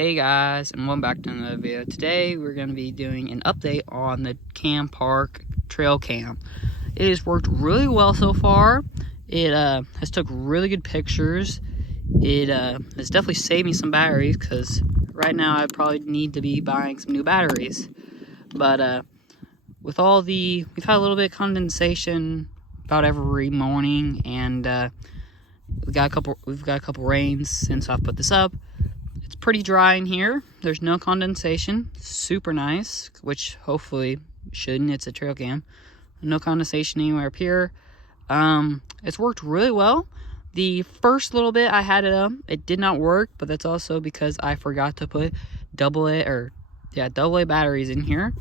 Hey guys, and welcome back to another video. Today we're going to be doing an update on the campark trail cam. It has worked really well so far. It has took really good pictures. It has definitely saved me some batteries, because right now I probably need to be buying some new batteries. But with all we've had a little bit of condensation about every morning, and we've got a couple rains since I've put this up. It's pretty dry in here. There's no condensation. Super nice, which hopefully shouldn't. It's a trail cam. No condensation anywhere up here. It's worked really well. The first little bit I had it up, it did not work, but that's also because I forgot to put AA batteries in here,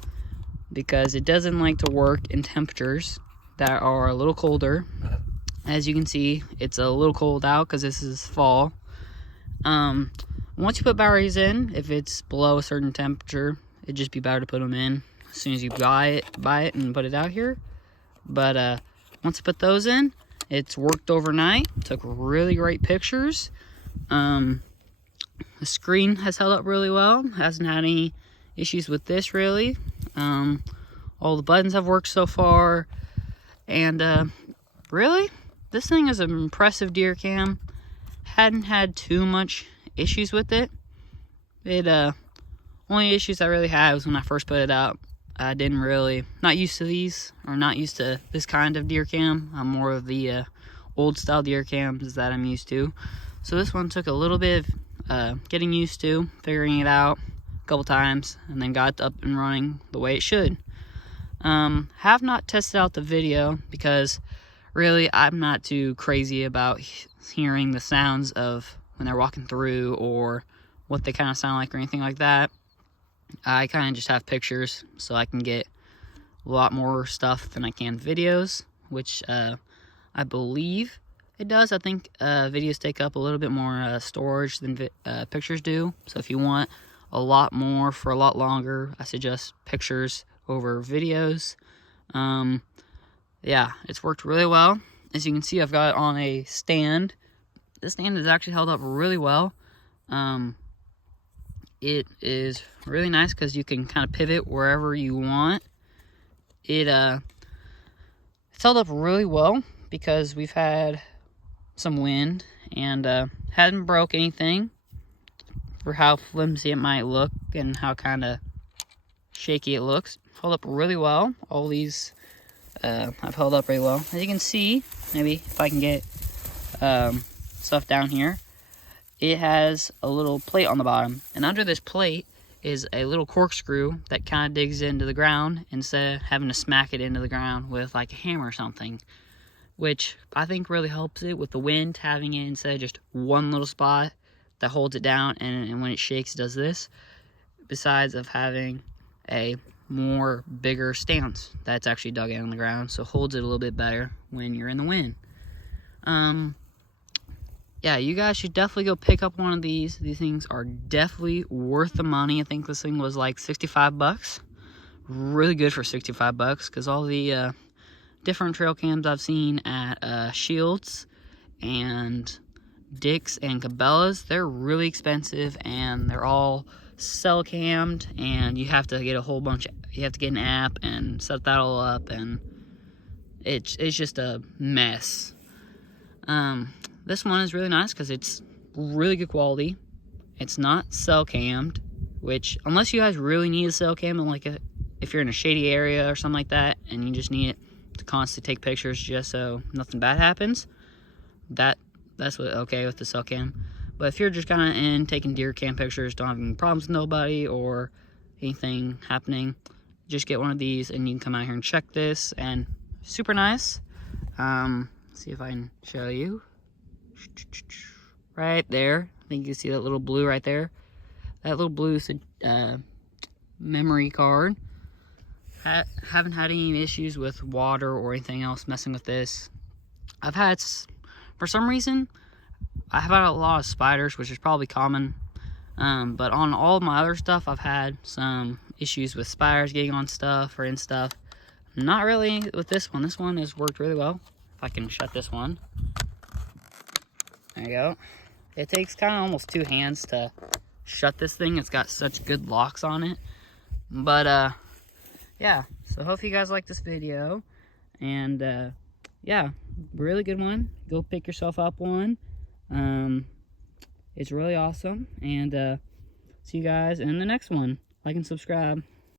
because it doesn't like to work in temperatures that are a little colder. As you can see, it's a little cold out because this is fall. Once you put batteries in, if it's below a certain temperature, it'd just be better to put them in as soon as you buy it and put it out here. But once I put those in, it's worked overnight. Took really great pictures. The screen has held up really well. Hasn't had any issues with this really. All the buttons have worked so far, and really, this thing is an impressive deer cam. Hadn't had too much issues with it. Only issues I really had was when I first put it out. I not used to these, or not used to this kind of deer cam. I'm more of the old style deer cams that I'm used to. So this one took a little bit of getting used to, figuring it out a couple times, and then got up and running the way it should. Have not tested out the video because really I'm not too crazy about hearing the sounds of when they're walking through, or what they kind of sound like, or anything like that. I kind of just have pictures, so I can get a lot more stuff than I can videos, which I believe it does. I think videos take up a little bit more storage than pictures do. So if you want a lot more for a lot longer, I suggest pictures over videos. Yeah, it's worked really well. As you can see, I've got it on a stand. This stand has actually held up really well. It is really nice because you can kind of pivot wherever you want. It's held up really well because we've had some wind, and hadn't broke anything for how flimsy it might look and how kind of shaky it looks. Held up really well. All these I've held up really well. As you can see, maybe if I can get stuff down here, it has a little plate on the bottom, and under this plate is a little corkscrew that kind of digs into the ground instead of having to smack it into the ground with like a hammer or something, which I think really helps it with the wind, having it instead of just one little spot that holds it down, and when it shakes it does this, besides of having a more bigger stance that's actually dug in on the ground, so holds it a little bit better when you're in the wind. Yeah, you guys should definitely go pick up one of these. These things are definitely worth the money. I think this thing was like 65 bucks. Really good for 65 bucks, because all the different trail cams I've seen at Shields and Dick's and Cabela's, they're really expensive, and they're all cell cammed, and you have to get you have to get an app and set that all up, and it's just a mess. This one is really nice because it's really good quality. It's not cell cammed, which, unless you guys really need a cell cam, and if you're in a shady area or something like that, and you just need it to constantly take pictures just so nothing bad happens, that's okay with the cell cam. But if you're just kind of in taking deer cam pictures, don't have any problems with nobody or anything happening, just get one of these and you can come out here and check this, and super nice. See if I can show you. Right there, I think you can see that little blue right there. That little blue is a memory card. Haven't had any issues with water or anything else messing with this. For some reason, I have had a lot of spiders, which is probably common. But on all of my other stuff, I've had some issues with spiders getting on stuff or in stuff. Not really with this one. This one has worked really well. If I can shut this one. There you go. It takes kind of almost two hands to shut this thing. It's got such good locks on it. But yeah, so hope you guys like this video, and yeah, really good one. Go pick yourself up one. It's really awesome, and see you guys in the next one. Like and subscribe.